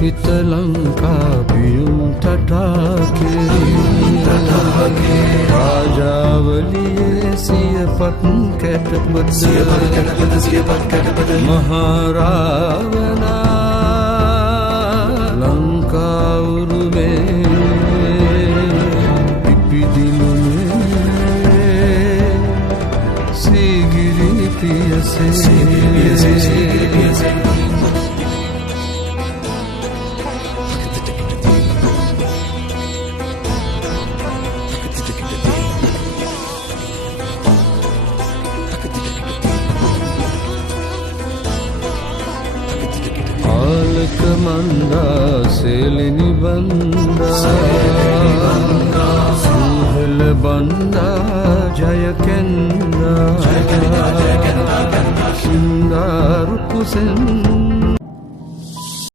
හිත ලංකා පියුම් තටාකේ රාජාවලියේ සියපත් කැටපද මහාරාවනා Lanka උරුමේ පිපිදිනුනේ Sigiri පියසේ Manda selini banda suhel banda jaya kenda sindaru kusen